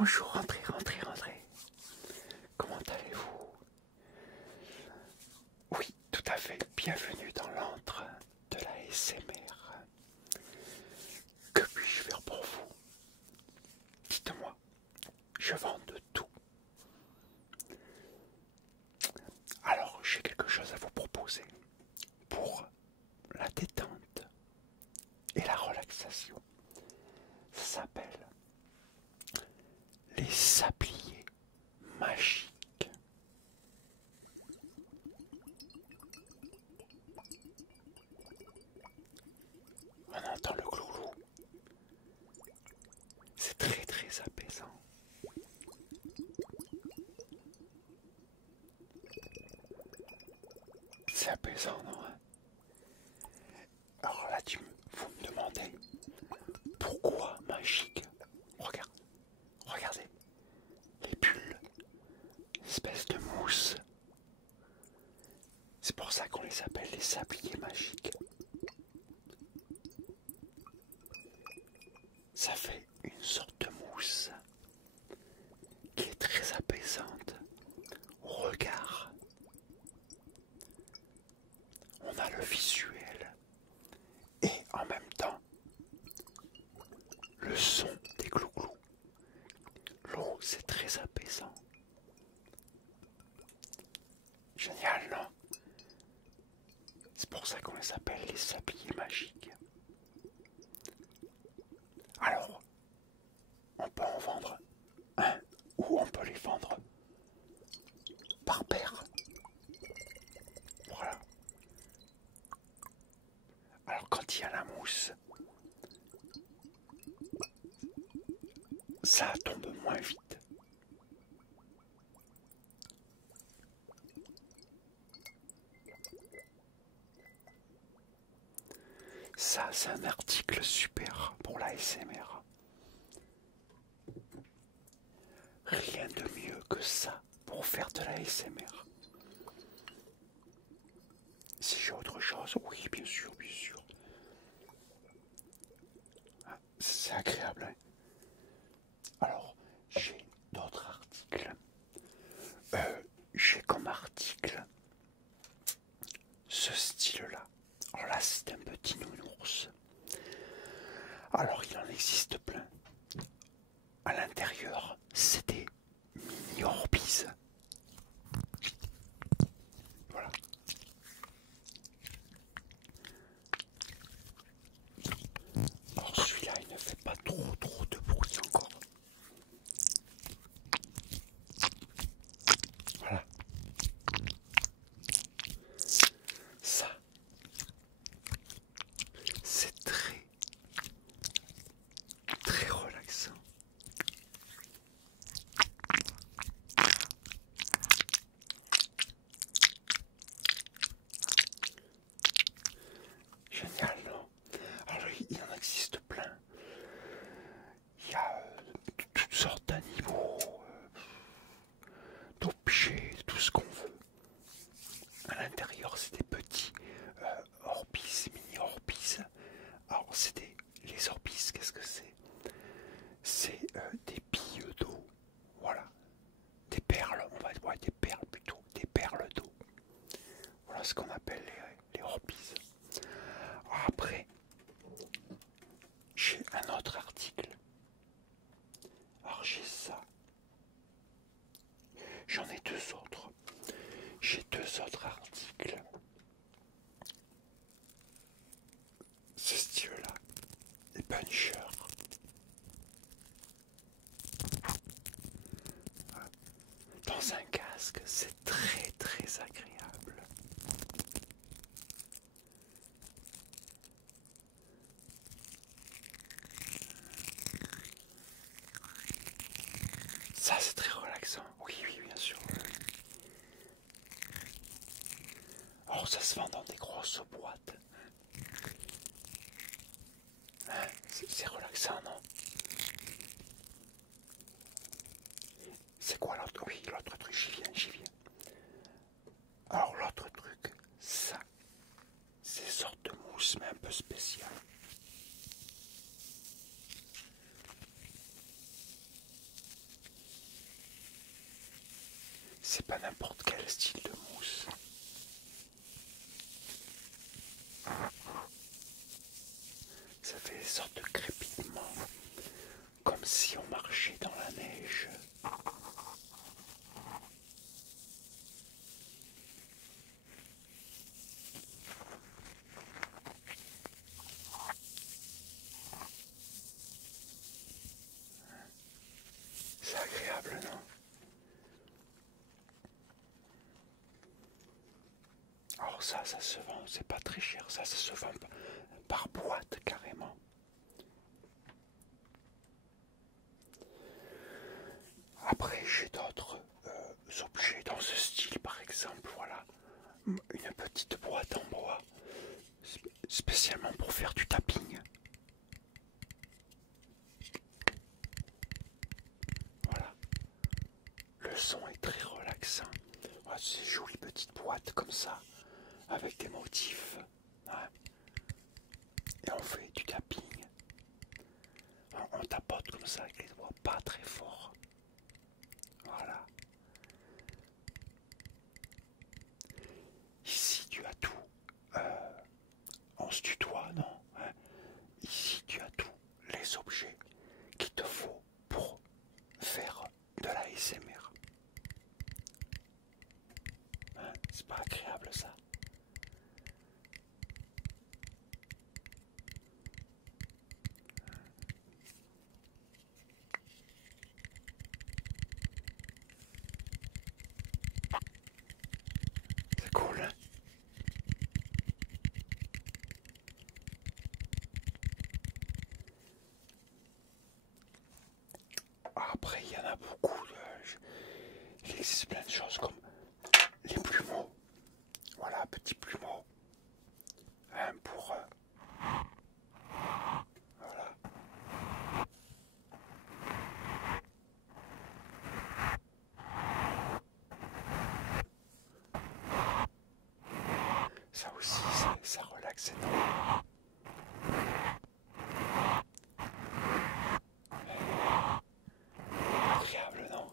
Bonjour, rentrez, rentrez, rentrez. Comment allez-vous? Oui, tout à fait. Bienvenue dans l'antre de la SMR. Que puis-je faire pour vous? Dites-moi, je vends de tout. Alors, j'ai quelque chose à vous proposer pour la détente et la relaxation. Ça s'appelle les sabliers magiques. On entend le glouglou. C'est très très apaisant. C'est apaisant, non? Alors là, vous me demandez pourquoi magique? Regardez, les bulles, espèce de mousse. C'est pour ça qu'on les appelle les sabliers magiques. Ça fait une sorte de mousse qui est très apaisante au regard. On a le visuel et en même temps le son des glouglous. L'eau, c'est très apaisant. Génial, non? C'est pour ça qu'on les appelle les sabliers magiques. Alors, on peut en vendre un ou on peut les vendre par paire. Voilà. Alors quand il y a la mousse, ça tombe moins vite. Ça, c'est un article super pour la SMR. Rien de mieux que ça pour faire de la SMR. Si j'ai autre chose, oui, bien sûr, bien sûr. Ah, c'est agréable, hein? Alors, j'ai d'autres articles. J'ai comme article ce style-là. Alors là, c'est un petit nounours. Alors, il en existe plein. À l'intérieur, c'est des mini Orbeez. Voilà. Alors celui-là, il ne fait pas trop de bruit encore. Voilà. Ça, c'est très relaxant. Génial, non? Alors il en existe plein. Il y a toutes sortes d'animaux, d'objets, tout ce qu'on veut. À l'intérieur, c'est des petits Orbeez, mini Orbeez. Alors les Orbeez, qu'est-ce que c'est? C'est des billes d'eau. Voilà. Des perles, on va dire des perles plutôt, des perles d'eau. Voilà ce qu'on appelle les Orbeez. Après, j'ai un autre article. Alors j'ai ça. J'en ai deux autres. J'ai deux autres articles. Ce style-là, les punchers. Dans un casque, c'est très agréable. Ça, c'est très relaxant. Oui, bien sûr. Alors, ça se vend dans des grosses boîtes. Hein, c'est relaxant, non? C'est quoi l'autre? Oui, l'autre truc, j'y viens. Alors, l'autre truc, ça, c'est une sorte de mousse, mais un peu spéciale. style de mousse. Ça fait des sortes de crépitements, comme si on marchait dans la neige. C'est agréable, non? Alors ça se vend, c'est pas très cher, ça se vend par boîte carrément. Après, j'ai d'autres objets dans ce style, par exemple, voilà, une petite boîte en bois, spécialement pour faire du tapping. Voilà, le son est très relaxant. Voilà, c'est une jolie petite boîte comme ça, avec des motifs. Ouais. Et on fait du tapping. On tapote comme ça avec les doigts, pas très fort. Voilà. Ici, tu as tout. On se tutoie, non? Hein? Ici, tu as tous les objets qu'il te faut pour faire de la ASMR. Hein? C'est pas agréable, ça? C'est cool, hein? Après, il y en a beaucoup. Il existe plein de choses comme les plumeaux. Voilà, petits plumeaux. Hein, pour... voilà. Ça aussi, ça relaxe énormément. Agréable, non?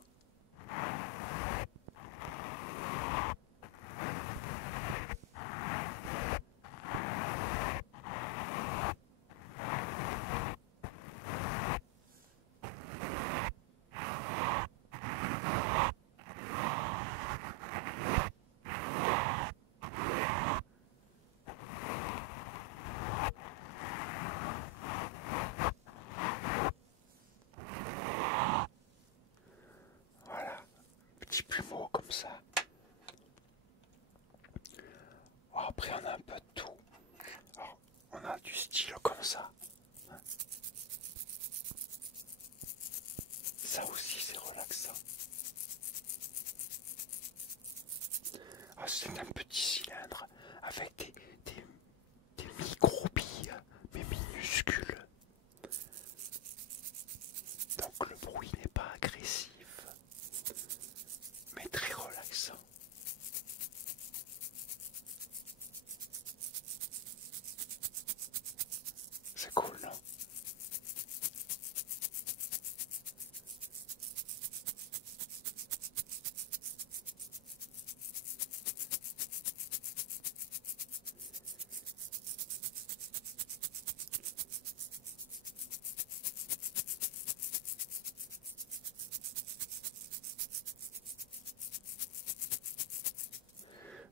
Voilà, petits plumeaux comme ça. Oh, après, on a un peu de tout. Alors, on a du style comme ça. Ça aussi, c'est relaxant. Ah, c'est un petit cylindre avec des micro-billes, mais minuscules. Donc le bruit n'est pas agressif, mais très relaxant. C'est cool, non?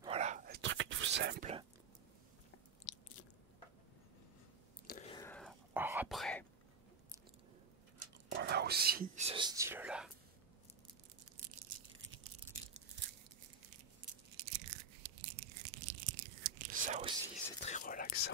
Voilà, un truc tout simple. Alors après, on a aussi ce style-là. Ça aussi, c'est très relaxant.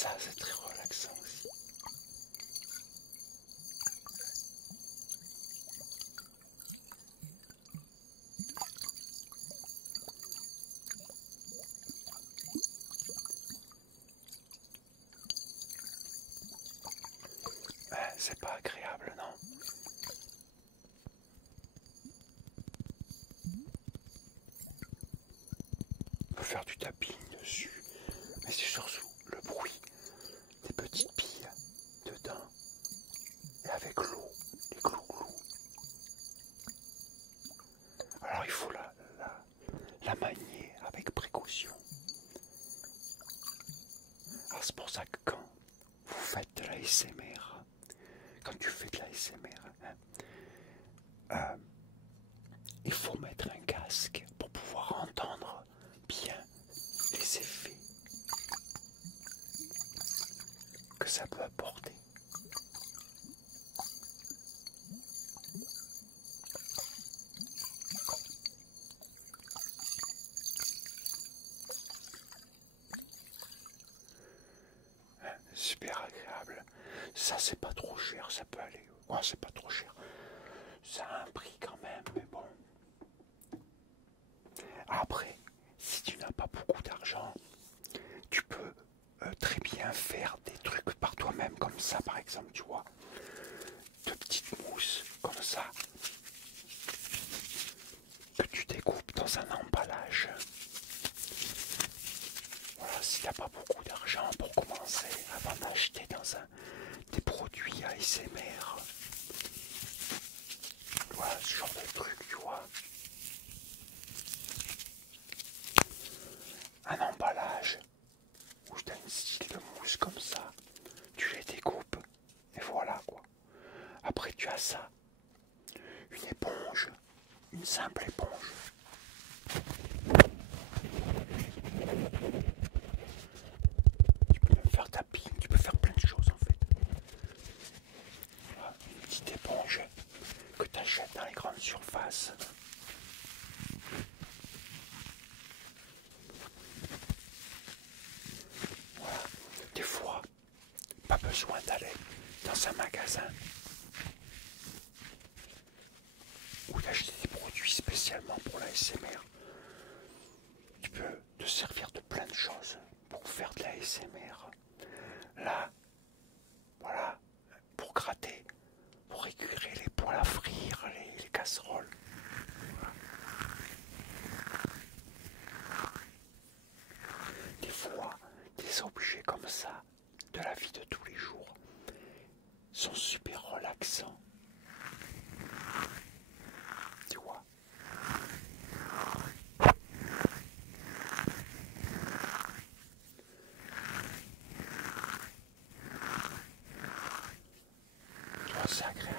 Ça, c'est très relaxant aussi. C'est pas agréable, non? On peut faire du tapping dessus, mais c'est surtout le bruit des petites billes dedans et avec l'eau, les glou-glou. Alors il faut la manier avec précaution. Alors c'est pour ça que quand vous faites de la SMR, quand tu fais de la SMR, il faut mettre un casque pour pouvoir entendre bien les effets que ça peut apporter. Super agréable. Ça, c'est pas trop cher, ça peut aller. Ouais, c'est pas trop cher. Ça a un prix quand même, mais bon. Après, si tu n'as pas beaucoup d'argent, tu peux très bien faire des trucs par toi-même, comme ça, par exemple, tu vois. De petites mousses, comme ça, que tu découpes dans un emballage. Voilà, si tu n'as pas beaucoup d'argent pour commencer, avant d'acheter dans des produits ASMR. Voilà, ce genre de truc, tu vois. Un emballage où tu as une style de mousse comme ça, tu les découpes et voilà quoi. Après tu as ça, une éponge, une simple éponge. Tu peux même faire tapping, tu peux faire plein de choses en fait. Voilà, une petite éponge que tu achètes dans les grandes surfaces. Voilà, des fois, pas besoin d'aller dans un magasin ou d'acheter des produits spécialement pour la SMR. Tu peux te servir de plein de choses pour faire de la SMR. Là, voilà, pour gratter, pour récupérer les poêles à frire, les casseroles. Voilà. Des fois, des objets comme ça, de la vie de tous les jours, sont super relaxants. Tu vois. Tu vois, c'est agréable.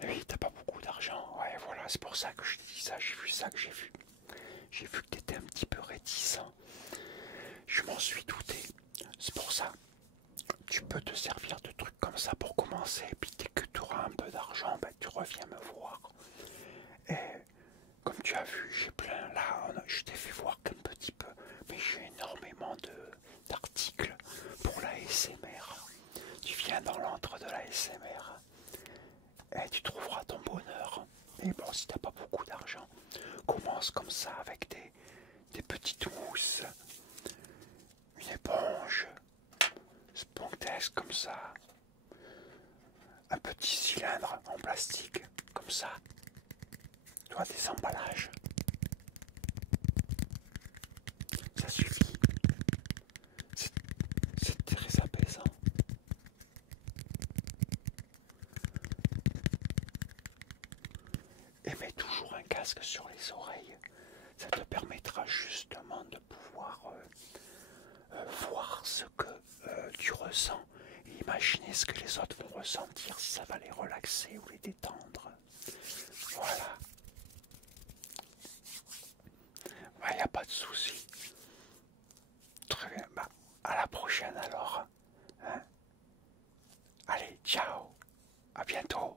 Et oui, t'as pas beaucoup d'argent. Ouais, voilà, c'est pour ça que je te dis ça. J'ai vu ça que j'ai vu. J'ai vu que t'étais un petit peu réticent. Je m'en suis douté. C'est pour ça. Tu peux te servir de trucs comme ça pour commencer. Et puis dès que tu auras un peu d'argent, ben, tu reviens me voir. Et comme tu as vu, j'ai plein. Là, je t'ai fait voir qu'un petit peu. Mais j'ai énormément d'articles pour la SMR. Tu viens dans l'antre de la SMR. Et tu trouveras ton bonheur. Mais bon, si t'as pas beaucoup d'argent, commence comme ça avec des petites mousses, une éponge, spontaise comme ça, un petit cylindre en plastique comme ça, tu vois, des emballages. Ça suffit. C'est très apaisant. Et mets toujours un casque sur les oreilles. Ça te permettra justement de pouvoir voir ce que tu ressens et imaginer ce que les autres vont ressentir, si ça va les relaxer ou les détendre. Voilà. Il n'y a pas de souci. Très bien. Bah, à la prochaine alors. Hein. Allez, ciao. À bientôt.